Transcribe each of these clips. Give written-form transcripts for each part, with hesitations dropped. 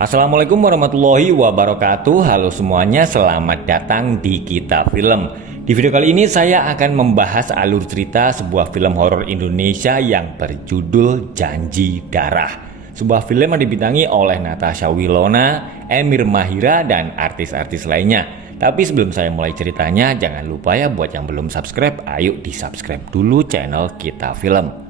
Assalamualaikum warahmatullahi wabarakatuh. Halo semuanya, selamat datang di Kita Film. Di video kali ini saya akan membahas alur cerita sebuah film horor Indonesia yang berjudul Janji Darah. Sebuah film yang dibintangi oleh Natasha Wilona, Emir Mahira, dan artis-artis lainnya. Tapi sebelum saya mulai ceritanya, jangan lupa ya buat yang belum subscribe, ayo di subscribe dulu channel Kita Film.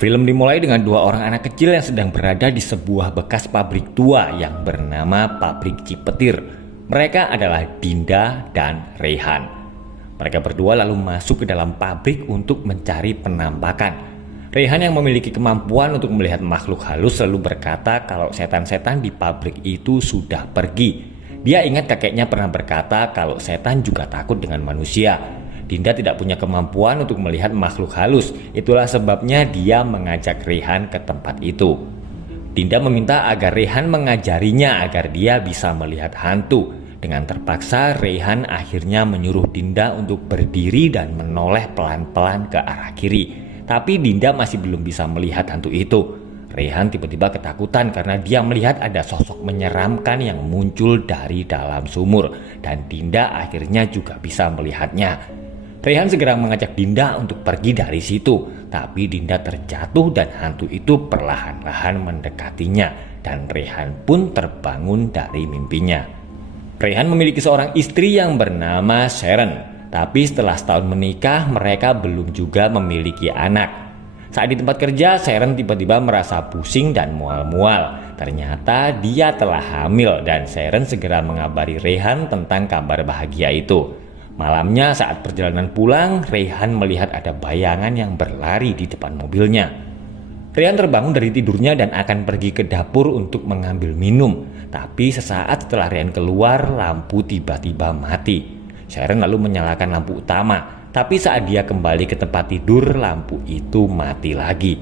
Film dimulai dengan dua orang anak kecil yang sedang berada di sebuah bekas pabrik tua yang bernama Pabrik Cipetir. Mereka adalah Dinda dan Rehan. Mereka berdua lalu masuk ke dalam pabrik untuk mencari penampakan. Rehan yang memiliki kemampuan untuk melihat makhluk halus selalu berkata kalau setan-setan di pabrik itu sudah pergi. Dia ingat kakeknya pernah berkata kalau setan juga takut dengan manusia. Dinda tidak punya kemampuan untuk melihat makhluk halus, itulah sebabnya dia mengajak Rehan ke tempat itu. Dinda meminta agar Rehan mengajarinya agar dia bisa melihat hantu. Dengan terpaksa, Rehan akhirnya menyuruh Dinda untuk berdiri dan menoleh pelan-pelan ke arah kiri. Tapi Dinda masih belum bisa melihat hantu itu. Rehan tiba-tiba ketakutan karena dia melihat ada sosok menyeramkan yang muncul dari dalam sumur. Dan Dinda akhirnya juga bisa melihatnya. Rehan segera mengajak Dinda untuk pergi dari situ, tapi Dinda terjatuh dan hantu itu perlahan-lahan mendekatinya dan Rehan pun terbangun dari mimpinya. Rehan memiliki seorang istri yang bernama Sharon, tapi setelah setahun menikah mereka belum juga memiliki anak. Saat di tempat kerja, Sharon tiba-tiba merasa pusing dan mual-mual. Ternyata dia telah hamil dan Sharon segera mengabari Rehan tentang kabar bahagia itu. Malamnya saat perjalanan pulang, Rehan melihat ada bayangan yang berlari di depan mobilnya. Rehan terbangun dari tidurnya dan akan pergi ke dapur untuk mengambil minum. Tapi sesaat setelah Rehan keluar, lampu tiba-tiba mati. Sharon lalu menyalakan lampu utama. Tapi saat dia kembali ke tempat tidur, lampu itu mati lagi.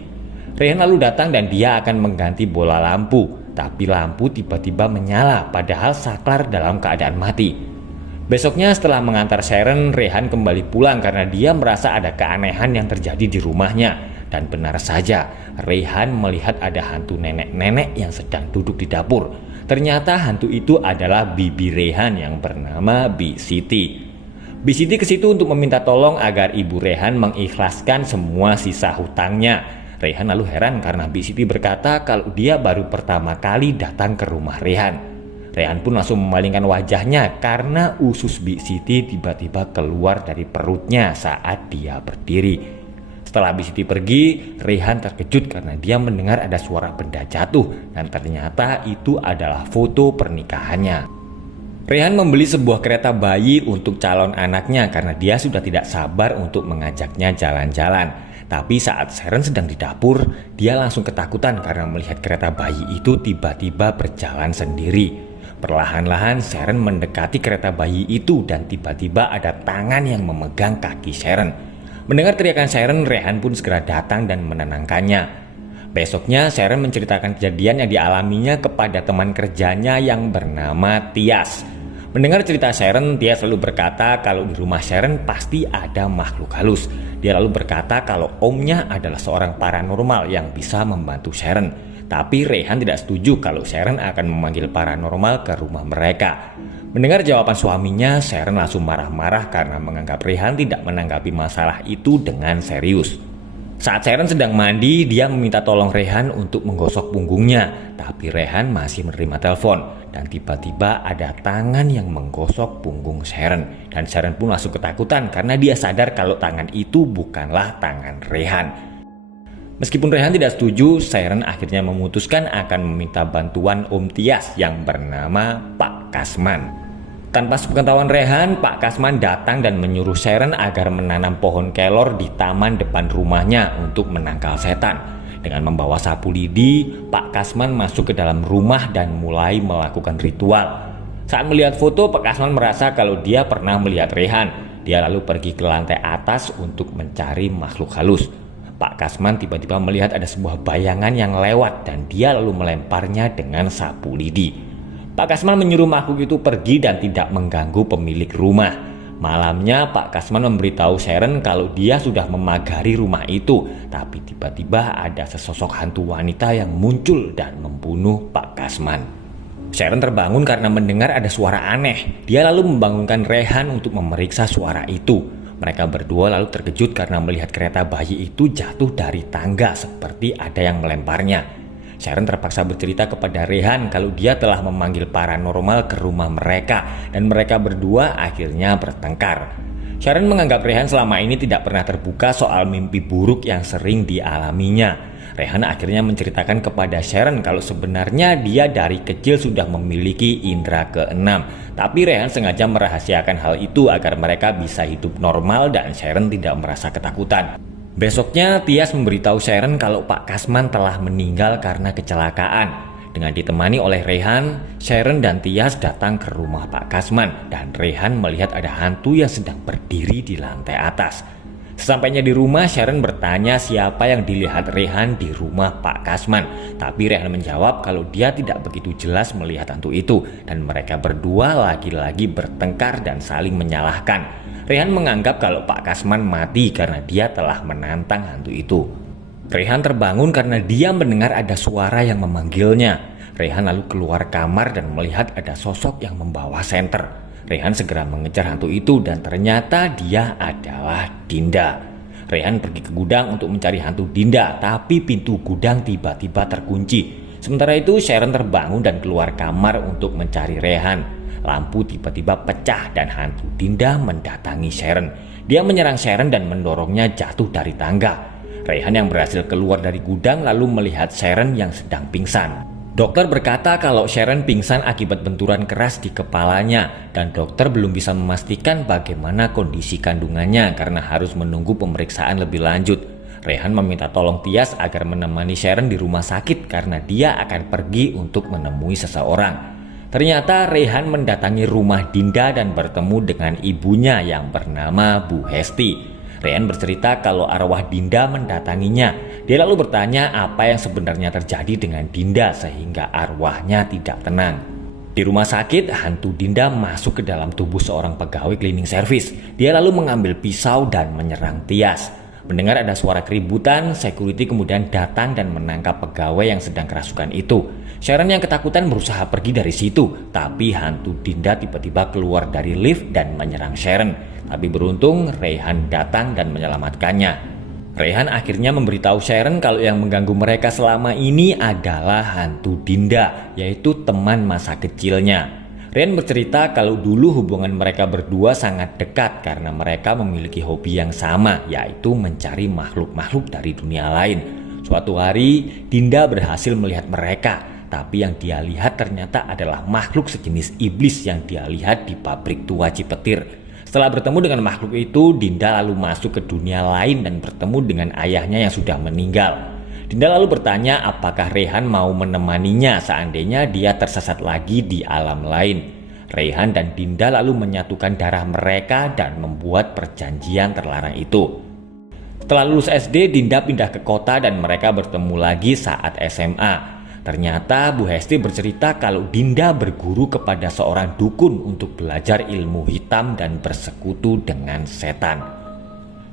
Rehan lalu datang dan dia akan mengganti bola lampu. Tapi lampu tiba-tiba menyala padahal saklar dalam keadaan mati. Besoknya setelah mengantar Sharon, Rehan kembali pulang karena dia merasa ada keanehan yang terjadi di rumahnya. Dan benar saja, Rehan melihat ada hantu nenek-nenek yang sedang duduk di dapur. Ternyata hantu itu adalah bibi Rehan yang bernama Bi Siti. Bi Siti ke situ untuk meminta tolong agar ibu Rehan mengikhlaskan semua sisa hutangnya. Rehan lalu heran karena Bi Siti berkata kalau dia baru pertama kali datang ke rumah Rehan. Rehan pun langsung memalingkan wajahnya karena usus Bi Siti tiba-tiba keluar dari perutnya saat dia berdiri. Setelah Bi Siti pergi, Rehan terkejut karena dia mendengar ada suara benda jatuh dan ternyata itu adalah foto pernikahannya. Rehan membeli sebuah kereta bayi untuk calon anaknya karena dia sudah tidak sabar untuk mengajaknya jalan-jalan. Tapi saat Sharon sedang di dapur, dia langsung ketakutan karena melihat kereta bayi itu tiba-tiba berjalan sendiri. Perlahan-lahan Sharon mendekati kereta bayi itu dan tiba-tiba ada tangan yang memegang kaki Sharon. Mendengar teriakan Sharon, Rehan pun segera datang dan menenangkannya. Besoknya Sharon menceritakan kejadian yang dialaminya kepada teman kerjanya yang bernama Tias. Mendengar cerita Sharon, Tias selalu berkata kalau di rumah Sharon pasti ada makhluk halus. Dia lalu berkata kalau omnya adalah seorang paranormal yang bisa membantu Sharon. Tapi Rehan tidak setuju kalau Sharon akan memanggil paranormal ke rumah mereka. Mendengar jawaban suaminya, Sharon langsung marah-marah karena menganggap Rehan tidak menanggapi masalah itu dengan serius. Saat Sharon sedang mandi, dia meminta tolong Rehan untuk menggosok punggungnya. Tapi Rehan masih menerima telepon dan tiba-tiba ada tangan yang menggosok punggung Sharon. Dan Sharon pun langsung ketakutan karena dia sadar kalau tangan itu bukanlah tangan Rehan. Meskipun Rehan tidak setuju, Sharon akhirnya memutuskan akan meminta bantuan Om Tias yang bernama Pak Kasman. Tanpa sepengetahuan Rehan, Pak Kasman datang dan menyuruh Sharon agar menanam pohon kelor di taman depan rumahnya untuk menangkal setan. Dengan membawa sapu lidi, Pak Kasman masuk ke dalam rumah dan mulai melakukan ritual. Saat melihat foto, Pak Kasman merasa kalau dia pernah melihat Rehan. Dia lalu pergi ke lantai atas untuk mencari makhluk halus. Pak Kasman tiba-tiba melihat ada sebuah bayangan yang lewat dan dia lalu melemparnya dengan sapu lidi. Pak Kasman menyuruh makhluk itu pergi dan tidak mengganggu pemilik rumah. Malamnya Pak Kasman memberitahu Sharon kalau dia sudah memagari rumah itu, tapi tiba-tiba ada sesosok hantu wanita yang muncul dan membunuh Pak Kasman. Sharon terbangun karena mendengar ada suara aneh. Dia lalu membangunkan Rehan untuk memeriksa suara itu. Mereka berdua lalu terkejut karena melihat kereta bayi itu jatuh dari tangga seperti ada yang melemparnya. Sharon terpaksa bercerita kepada Rehan kalau dia telah memanggil paranormal ke rumah mereka dan mereka berdua akhirnya bertengkar. Sharon menganggap Rehan selama ini tidak pernah terbuka soal mimpi buruk yang sering dialaminya. Rehan akhirnya menceritakan kepada Sharon kalau sebenarnya dia dari kecil sudah memiliki indera keenam. Tapi Rehan sengaja merahasiakan hal itu agar mereka bisa hidup normal dan Sharon tidak merasa ketakutan. Besoknya Tias memberitahu Sharon kalau Pak Kasman telah meninggal karena kecelakaan. Dengan ditemani oleh Rehan, Sharon dan Tias datang ke rumah Pak Kasman dan Rehan melihat ada hantu yang sedang berdiri di lantai atas. Sesampainya di rumah, Sharon bertanya siapa yang dilihat Rehan di rumah Pak Kasman. Tapi Rehan menjawab kalau dia tidak begitu jelas melihat hantu itu dan mereka berdua lagi-lagi bertengkar dan saling menyalahkan. Rehan menganggap kalau Pak Kasman mati karena dia telah menantang hantu itu. Rehan terbangun karena dia mendengar ada suara yang memanggilnya. Rehan lalu keluar kamar dan melihat ada sosok yang membawa senter. Rehan segera mengejar hantu itu dan ternyata dia adalah Dinda. Rehan pergi ke gudang untuk mencari hantu Dinda, tapi pintu gudang tiba-tiba terkunci. Sementara itu Sharon terbangun dan keluar kamar untuk mencari Rehan. Lampu tiba-tiba pecah dan hantu Dinda mendatangi Sharon. Dia menyerang Sharon dan mendorongnya jatuh dari tangga. Rehan yang berhasil keluar dari gudang lalu melihat Sharon yang sedang pingsan. Dokter berkata kalau Sharon pingsan akibat benturan keras di kepalanya dan dokter belum bisa memastikan bagaimana kondisi kandungannya karena harus menunggu pemeriksaan lebih lanjut. Rehan meminta tolong Tias agar menemani Sharon di rumah sakit karena dia akan pergi untuk menemui seseorang. Ternyata Rehan mendatangi rumah Dinda dan bertemu dengan ibunya yang bernama Bu Hesti. Rehan bercerita kalau arwah Dinda mendatanginya. Dia lalu bertanya apa yang sebenarnya terjadi dengan Dinda sehingga arwahnya tidak tenang. Di rumah sakit, hantu Dinda masuk ke dalam tubuh seorang pegawai cleaning service. Dia lalu mengambil pisau dan menyerang Tias. Mendengar ada suara keributan, security kemudian datang dan menangkap pegawai yang sedang kerasukan itu. Sharon yang ketakutan berusaha pergi dari situ, tapi hantu Dinda tiba-tiba keluar dari lift dan menyerang Sharon. Tapi beruntung Rehan datang dan menyelamatkannya. Rehan akhirnya memberitahu Sharon kalau yang mengganggu mereka selama ini adalah hantu Dinda, yaitu teman masa kecilnya. Rehan bercerita kalau dulu hubungan mereka berdua sangat dekat karena mereka memiliki hobi yang sama, yaitu mencari makhluk-makhluk dari dunia lain. Suatu hari Dinda berhasil melihat mereka, tapi yang dia lihat ternyata adalah makhluk sejenis iblis yang dia lihat di pabrik tua Cipetir. Setelah bertemu dengan makhluk itu, Dinda lalu masuk ke dunia lain dan bertemu dengan ayahnya yang sudah meninggal. Dinda lalu bertanya apakah Rehan mau menemaninya seandainya dia tersesat lagi di alam lain. Rehan dan Dinda lalu menyatukan darah mereka dan membuat perjanjian terlarang itu. Setelah lulus SD, Dinda pindah ke kota dan mereka bertemu lagi saat SMA. Ternyata Bu Hesti bercerita kalau Dinda berguru kepada seorang dukun untuk belajar ilmu hitam dan bersekutu dengan setan.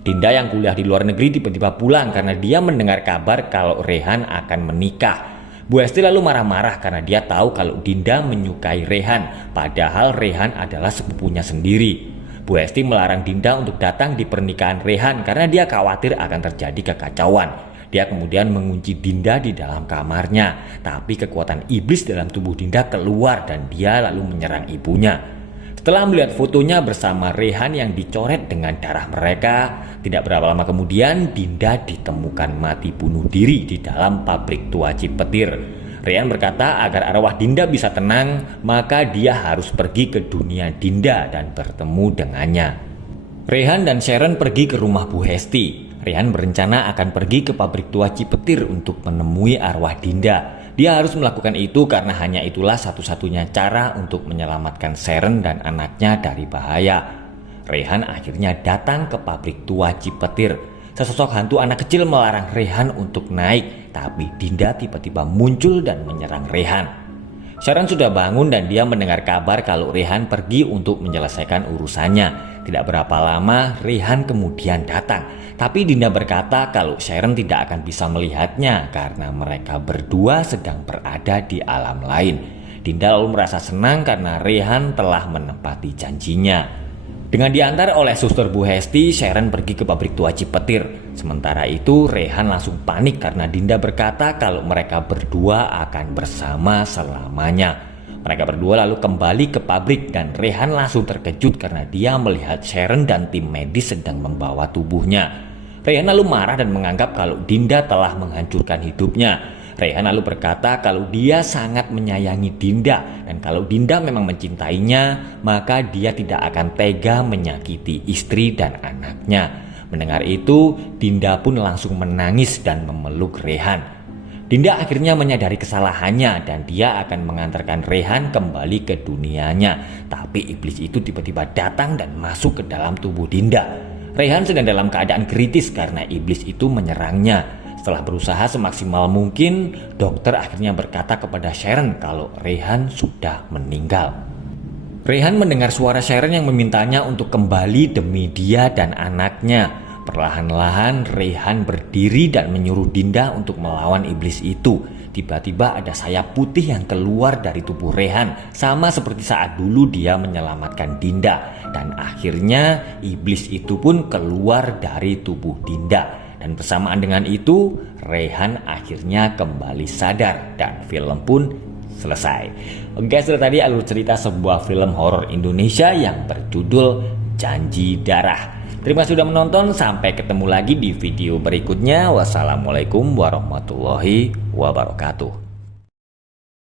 Dinda yang kuliah di luar negeri tiba-tiba pulang karena dia mendengar kabar kalau Rehan akan menikah. Bu Hesti lalu marah-marah karena dia tahu kalau Dinda menyukai Rehan, padahal Rehan adalah sepupunya sendiri. Bu Hesti melarang Dinda untuk datang di pernikahan Rehan karena dia khawatir akan terjadi kekacauan. Dia kemudian mengunci Dinda di dalam kamarnya, tapi kekuatan iblis dalam tubuh Dinda keluar dan dia lalu menyerang ibunya. Setelah melihat fotonya bersama Rehan yang dicoret dengan darah mereka, tidak berapa lama kemudian Dinda ditemukan mati bunuh diri di dalam pabrik tua Cipetir. Rehan berkata agar arwah Dinda bisa tenang, maka dia harus pergi ke dunia Dinda dan bertemu dengannya. Rehan dan Sharon pergi ke rumah Bu Hesti. Rehan berencana akan pergi ke pabrik tua Cipetir untuk menemui arwah Dinda. Dia harus melakukan itu karena hanya itulah satu-satunya cara untuk menyelamatkan Sharon dan anaknya dari bahaya. Rehan akhirnya datang ke pabrik tua Cipetir. Sesosok hantu anak kecil melarang Rehan untuk naik, tapi Dinda tiba-tiba muncul dan menyerang Rehan. Sharon sudah bangun dan dia mendengar kabar kalau Rehan pergi untuk menyelesaikan urusannya. Tidak berapa lama Rehan kemudian datang, tapi Dinda berkata kalau Sharon tidak akan bisa melihatnya karena mereka berdua sedang berada di alam lain. Dinda lalu merasa senang karena Rehan telah menepati janjinya. Dengan diantar oleh suster Bu Hesti, Sharon pergi ke pabrik tua Cipetir. Sementara itu Rehan langsung panik karena Dinda berkata kalau mereka berdua akan bersama selamanya. Mereka berdua lalu kembali ke pabrik dan Rehan langsung terkejut karena dia melihat Sharon dan tim medis sedang membawa tubuhnya. Rehan lalu marah dan menganggap kalau Dinda telah menghancurkan hidupnya. Rehan lalu berkata kalau dia sangat menyayangi Dinda dan kalau Dinda memang mencintainya, maka dia tidak akan tega menyakiti istri dan anaknya. Mendengar itu, Dinda pun langsung menangis dan memeluk Rehan. Dinda akhirnya menyadari kesalahannya dan dia akan mengantarkan Rehan kembali ke dunianya. Tapi iblis itu tiba-tiba datang dan masuk ke dalam tubuh Dinda. Rehan sedang dalam keadaan kritis karena iblis itu menyerangnya. Setelah berusaha semaksimal mungkin, dokter akhirnya berkata kepada Sharon kalau Rehan sudah meninggal. Rehan mendengar suara Sharon yang memintanya untuk kembali demi dia dan anaknya. Perlahan-lahan Rehan berdiri dan menyuruh Dinda untuk melawan iblis itu. Tiba-tiba ada sayap putih yang keluar dari tubuh Rehan, sama seperti saat dulu dia menyelamatkan Dinda. Dan akhirnya iblis itu pun keluar dari tubuh Dinda. Dan bersamaan dengan itu, Rehan akhirnya kembali sadar dan film pun selesai. Oke, sudah tadi alur cerita sebuah film horor Indonesia yang berjudul Janji Darah. Terima kasih sudah menonton, sampai ketemu lagi di video berikutnya. Wassalamualaikum warahmatullahi wabarakatuh.